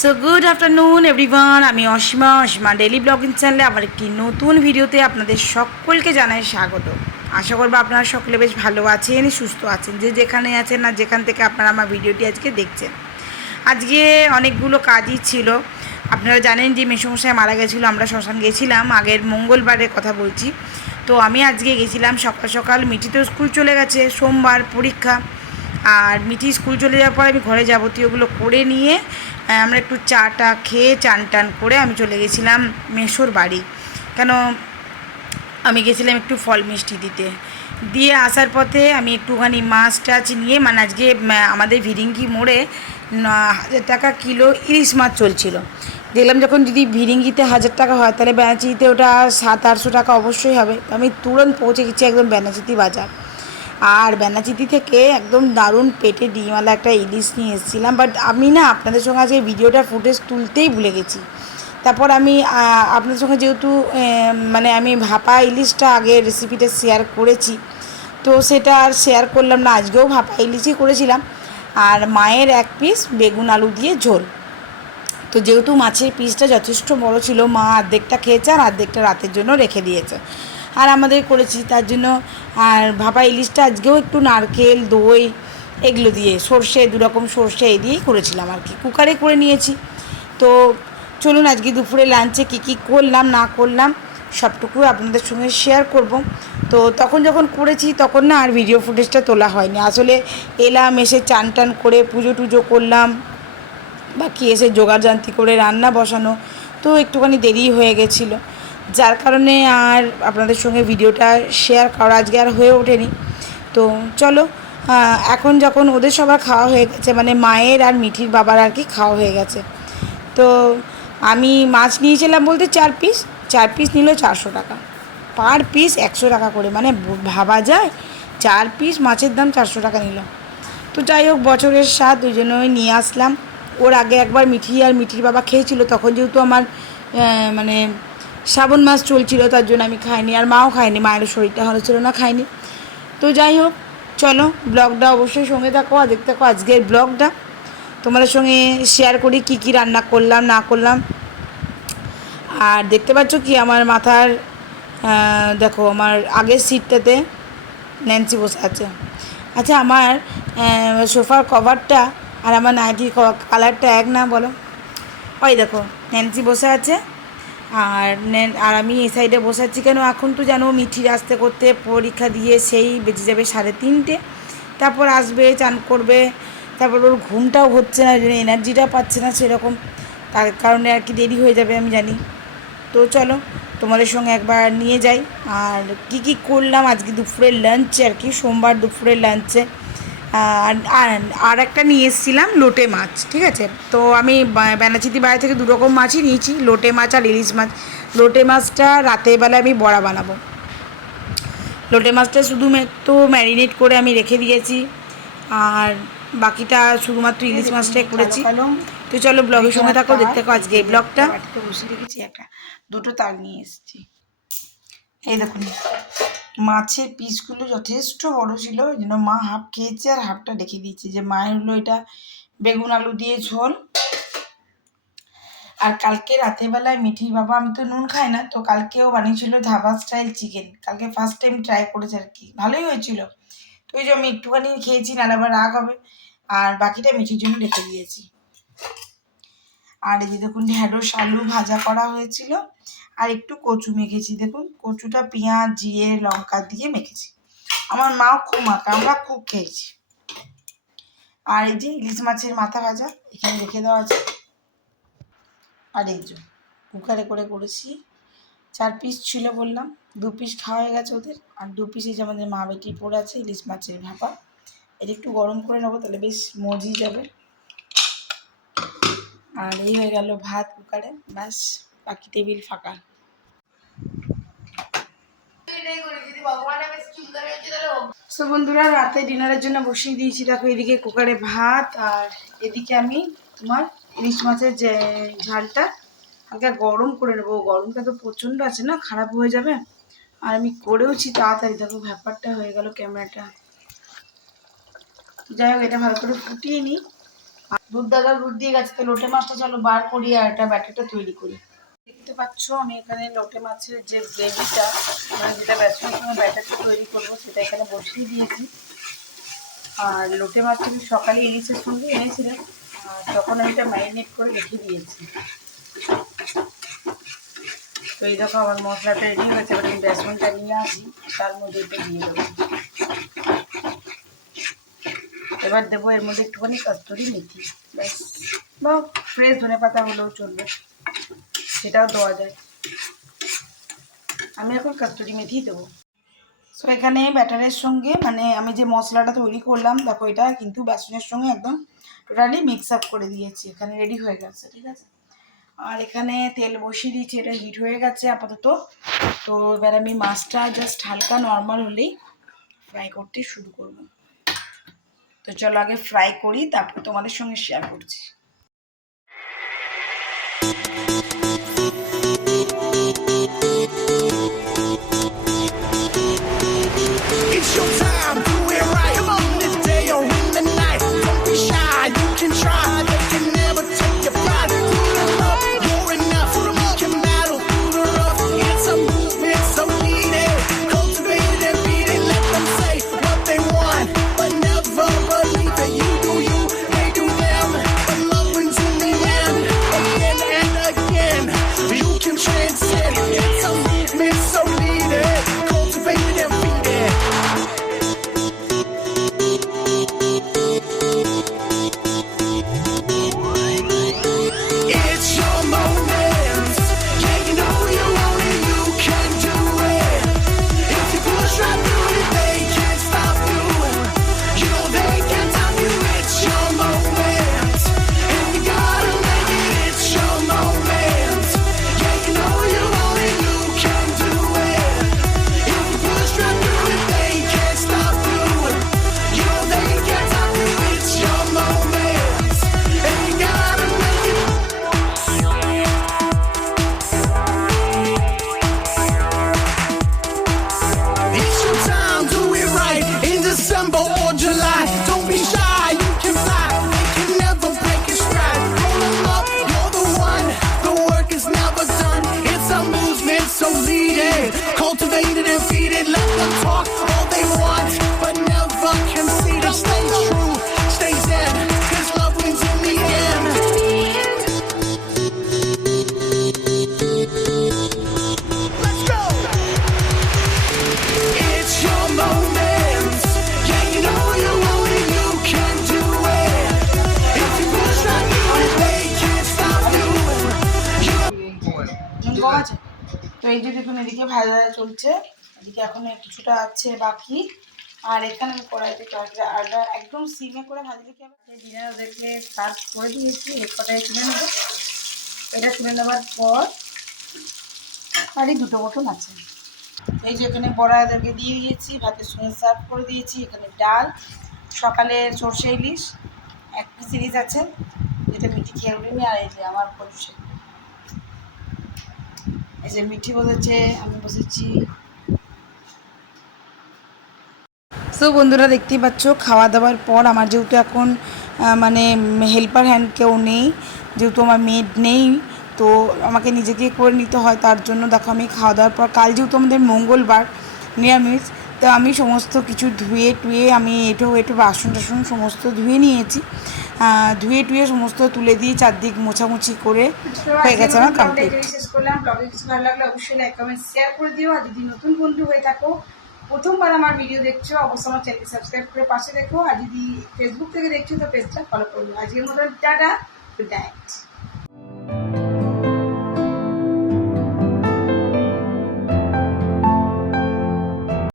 So good afternoon everyone, আমি Asima daily blogging চ্যানেলে আমার একটি নতুন ভিডিওতে আপনাদের সকলকে জানাই স্বাগত। আশা করবো আপনারা সকলে বেশ ভালো আছেন, সুস্থ আছেন, যে যেখানে আছেন না যেখান থেকে আপনারা আমার ভিডিওটি আজকে দেখছেন। আজকে অনেকগুলো কাজই ছিল। আপনারা জানেন যে মেসোমশাই মারা গেছিলো, আমরা শ্মশান গেছিলাম, আগের মঙ্গলবারের কথা বলছি। তো আমি আজকে গেছিলাম সকাল সকাল। মিঠি তো স্কুল চলে গেছে, সোমবার পরীক্ষা। আর মিঠি স্কুল চলে যাওয়ার পর আমি ঘরে যাবতীয়গুলো করে নিয়ে আমরা একটু চাটা খেয়ে চান টান করে আমি চলে গেছিলাম মেসোর বাড়ি। কেন আমি গেছিলাম একটু ফল মিষ্টি দিতে। দিয়ে আসার পথে আমি একটুখানি মাছ টাছ নিয়ে, মানে আজকে আমাদের ভিরিঙ্গি মোড়ে 1000 টাকা কিলো ইলিশ মাছ চলছিল। দেখলাম যখন যদি ভিরিঙ্গিতে 1000 টাকা হয় তাহলে ব্যানাচিতে ওটা 700-800 টাকা অবশ্যই হবে। তো আমি তুরন্ত পৌঁছে গেছি একদম ব্যানাচিতি বাজার। আর বেনাচিতি থেকে একদম দারুণ পেটে ডিমওয়ালা একটা ইলিশ নিয়ে এসেছিলাম। বাট আমি না আপনাদের সঙ্গে আজকে ভিডিওটার ফুটেজ তুলতেই ভুলে গেছি। তারপর আমি আপনাদের সঙ্গে যেহেতু মানে আমি ভাপা ইলিশটা আগে রেসিপিটা শেয়ার করেছি, তো সেটা আর শেয়ার করলাম না। আজকেও ভাপা ইলিশই করেছিলাম। আর মায়ের 1 পিস বেগুন আলু দিয়ে ঝোল। তো যেহেতু মাছের পিসটা যথেষ্ট বড় ছিল, মা অর্ধেকটা খেয়েছে আর অর্ধেকটা রাতের জন্য রেখে দিয়েছে। আর আমাদের করেছি তার জন্য। আর ভাপা ইলিশটা আজকেও একটু নারকেল, দই এগুলো দিয়ে, সর্ষে, 2 রকম সর্ষে এই দিয়েই করেছিলাম আর কি, কুকারে করে নিয়েছি। তো চলুন আজকে দুপুরে লাঞ্চে কী করলাম না করলাম সবটুকু আপনাদের সঙ্গে শেয়ার করব। তো তখন যখন করেছি তখন না আর ভিডিও ফুটেজটা তোলা হয়নি। আসলে এলাম, এসে চান টান করে পুজো টুজো করলাম, বাকি এসে জোগাড়যন্ত্রী করে রান্না বসানো, তো একটুখানি দেরি হয়ে গেছিলো, যার কারণে আর আপনাদের সঙ্গে ভিডিওটা শেয়ার করা আজকে আর হয়ে ওঠেনি। তো চলো, এখন যখন ওদের সবার খাওয়া হয়ে গেছে, মানে মায়ের আর মিঠির বাবার আর কি খাওয়া হয়ে গেছে, তো আমি মাছ নিয়েছিলাম বলতে 4 পিস। 4 পিস নিল 400 টাকা, পার পিস 100 টাকা করে, মানে ভাবা যায় 4 পিস মাছের দাম 400 টাকা নিল। তো যাই হোক, বছরের স্বাদ, ওই জন্যই নিয়ে আসলাম। ওর আগে একবার মিঠি আর মিঠির বাবা খেয়েছিল, তখন যেহেতু আমার মানে শ্রাবণ মাস চলছিল, তার জন্য আমি খাইনি, আর মাও খায়নি, মায়ের শরীরটা ভালো ছিল না, খাইনি। তো যাই হোক, চলো ব্লগটা অবশ্যই সঙ্গে থাকো আর দেখতে থাকো আজকের ব্লগটা। তোমাদের সঙ্গে শেয়ার করি কী রান্না করলাম না করলাম। আর দেখতে পাচ্ছ কি আমার মাথার, দেখো আমার আগের সিটটাতে ন্যান্সি বসে আছে। আচ্ছা, আমার সোফার কভারটা আর আমার নাইটির কালারটা এক না, বলো? ওই দেখো ন্যান্সি বসে আছে, আর আমি এই সাইডে বসে আছি। কেন, এখন তো জানো মিঠির আসতে করতে পরীক্ষা দিয়ে সেই বেজে যাবে 3:30। তারপর আসবে, চান করবে, তারপর ওর ঘুমটাও হচ্ছে না, এনার্জিটা পাচ্ছে না সেরকম, তার কারণে আর কি দেরি হয়ে যাবে আমি জানি। তো চলো তোমাদের সঙ্গে একবার নিয়ে যাই আর কী করলাম আজকে দুপুরের লাঞ্চে আর কি, সোমবার দুপুরের লাঞ্চে। আর একটা নিয়ে এসেছিলাম লোটে মাছ, ঠিক আছে। তো আমি বেনাচিতি বাড়ি থেকে 2 রকম মাছই নিয়েছি, লোটে মাছ আর ইলিশ মাছ। লোটে মাছটা রাতের বেলা আমি বড়া বানাবো। লোটে মাছটা শুধু একটু ম্যারিনেট করে আমি রেখে দিয়েছি, আর বাকিটা শুধুমাত্র ইলিশ মাছটাই করেছি। তো চলো ব্লগের সঙ্গে থাকো, দেখতে থাকো আজকে এই ব্লগটা। বাটিতে বসিয়ে রেখেছি, একটা 2টো তাল নিয়ে এসেছি। এই দেখুন, মাছের পিসগুলো যথেষ্ট বড় ছিল, ওই জন্য মা হাফ খেয়েছে আর হাফটা রেখে দিয়েছে। যে মায়ের হলো এটা বেগুন আলু দিয়ে ঝোল। আর কালকে রাতেরবেলায় মিঠির বাবা, আমি তো নুন খাই না, তো কালকেও বানিয়েছিল ধাবা স্টাইল চিকেন। কালকে ফার্স্ট টাইম ট্রাই করেছে আর কি, ভালোই হয়েছিল। তো ওই যে আমি একটুখানি খেয়েছি, না আবার রাগ হবে, আর বাকিটা মিঠির জন্য রেখে দিয়েছি। আর এই যে দেখুন ঢেঁড়স আলু ভাজা করা হয়েছিল, আর একটু কচু মেখেছি। দেখুন কচুটা পেঁয়াজ জিরে লঙ্কা দিয়ে মেখেছি। আমার মাও খুব মাখা, আমরা খুব খেয়েছি। আর এই যে ইলিশ মাছের মাথা ভাজা এখানে রেখে দেওয়া আছে। আর এই যে কুকারে করে করেছি, 4 পিস ছিল বললাম, 2 পিস খাওয়া হয়ে গেছে ওদের, আর 2 পিস এই যে আমাদের মা বেটি পড়ে আছে ইলিশ মাছের ভাপা। এটা একটু গরম করে নেবো, তাহলে বেশ মজি যাবে। আর এই হয়ে গেল ভাত কুকারে, ব্যাস বাকি টেবিল ফাঁকা। সো বন্ধুরা, রাতে ডিনারের জন্য বসিয়ে দিয়েছি। দেখো এদিকে কুকারে ভাত, আর এদিকে আমি তোমার ইলিশ মাছের যে ঝালটা হালকা গরম করে নেবো। গরমটা তো প্রচণ্ড আছে না, খারাপ হয়ে যাবে। আর আমি করেওছি তাড়াতাড়ি। দেখো ব্যাপারটা হয়ে গেল ক্যামেরাটা। যাই হোক, এটা ভালো করে ফুটিয়ে নিই। দুধ দিয়ে গেছে, তো লোটে মাছটা চলো বার করি আর একটা ব্যাটারটা তৈরি করি। দেখতে পাচ্ছ আমি এখানে লোটে মাছের যে গ্রেভিটা, মানে যেটা বেসনের সঙ্গে ব্যাটারটা তৈরি করবো সেটা এখানে বসিয়ে দিয়েছি। আর লোটে মাছ আমি সকালে ইলিশের সঙ্গে এনেছিলাম, আর তখন আমি এটা ম্যারিনেট করে রেখে দিয়েছি। তো এই দেখো আমার মশলাটা রেডি হয়েছে, এবার আমি বেসনটা নিয়ে আসি, তার মধ্যে এটা দিয়ে দেবো। এবার দেবো এর মধ্যে একটুখানি কস্তুরি মেথি, ব্যাস, বা ফ্রেশ ধনে পাতা হলেও চলবে, সেটাও দেওয়া যায়। আমি এখন কস্তুরি মেথি দেবো। সো এখানে ব্যাটারের সঙ্গে মানে আমি যে মশলাটা তৈরি করলাম দেখো, এটা কিন্তু বেসনের সঙ্গে একদম টোটালি মিক্স আপ করে দিয়েছি, এখানে রেডি হয়ে গেছে, ঠিক আছে। আর এখানে তেল বসিয়ে দিয়েছি, এটা হিট হয়ে গেছে আপাতত। তো এবার আমি মাছটা জাস্ট হালকা নর্মাল হলেই ফ্রাই করতে শুরু করব। তো চলো আগে ফ্রাই করি, তারপর তোমাদের সঙ্গে শেয়ার করছি। It's your time, do it right. Come on, this day or in the night. Don't be shy, you can try. They can never take your pride. Put 'em up, you're enough. You can battle through the rough. It's a movement, so needed. Cultivate it and beat it. Let them say what they want, but never believe that you do you, they do them. But love wins in the end, again and again. You can transcend. It's a movement, so needed. Cultivate it and beat it. It's your moment. Yeah, you know you own it, you can do it. If you push right through it, they can't stop you. You know they can't stop you. It's your moment, and you gotta make it. It's your moment. Yeah, you know you own it, you can do it. If you push right through it, they can't stop you. You know they can't stop you. It's your moment, and you gotta make it. It's your time, do it right. In December or July, don't be shy, you can fly. They can never break your stride. Roll 'em up, you're the one. The work is never done. It's a movement, so lead it. Cultivate it and feed it. Let them talk all they want, but never concede it. Stay true, stay zen, 'cause love wins in the end. Let's go! It's your moment. Yeah, you know you own it, you can do it. If you push right through it, they can't stop you. নুন কম আছে? তো এই যে দেখুন এদিকে ভাজা চলছে, এদিকে এখনো কিছুটা আছে বাকি। আর এখানে আমি কড়াইতে আটা একদম সিমে করে ভাজলে কি হবে, ডিনার ওদেরকে সার্ভ করে দিয়েছি, এই কটাই তুলে নেবো। এটা তুলে নেওয়ার পর আর এই দুটো মতন আছে। এই যে এখানে বড়া এদেরকে দিয়ে দিয়েছি, ভাতের সঙ্গে সার্ভ করে দিয়েছি। এখানে ডাল, সকালে সর্ষে ইলিশ, এক পিস ইলিশ আছে যেটা মিঠি খেয়ে উঠিনি। আর এই যে আমার বসে, এই যে মিঠি বসেছে, আমি বসেছি। সো বন্ধুরা দেখতেই পাচ্ছ, খাওয়া দাওয়ার পর আমার যেহেতু এখন মানে হেল্পার হ্যান্ড কেউ নেই, যেহেতু আমার মেড নেই, তো আমাকে নিজেকে করে নিতে হয়। তার জন্য দেখো আমি খাওয়া দাওয়ার পর, কাল যেহেতু আমাদের মঙ্গলবার নিরামিষ, তো আমি সমস্ত কিছু ধুয়ে টুয়ে আমি এটো বাসন টাসন সমস্ত ধুয়ে নিয়েছি। ধুয়ে টুয়ে সমস্ত তুলে দিয়ে চারদিক মোছামুছি করে হয়ে গেছে আমার কমপ্লিট। শেষ করলাম। ব্লগে কিছু ভালো লাগলে অবশ্যই লাইক কমেন্ট শেয়ার করে দিও। আর যদি নতুন বন্ধু হয়ে থাকো, প্রথমবার আমার ভিডিও দেখছো, অবশ্যই আমার চ্যানেলটি সাবস্ক্রাইব করে পাশে দেখো। আর যদি ফেসবুক থেকে দেখছো তো পেজটা ফলো করবো। আজকের মতো টাটা, গুড নাইট।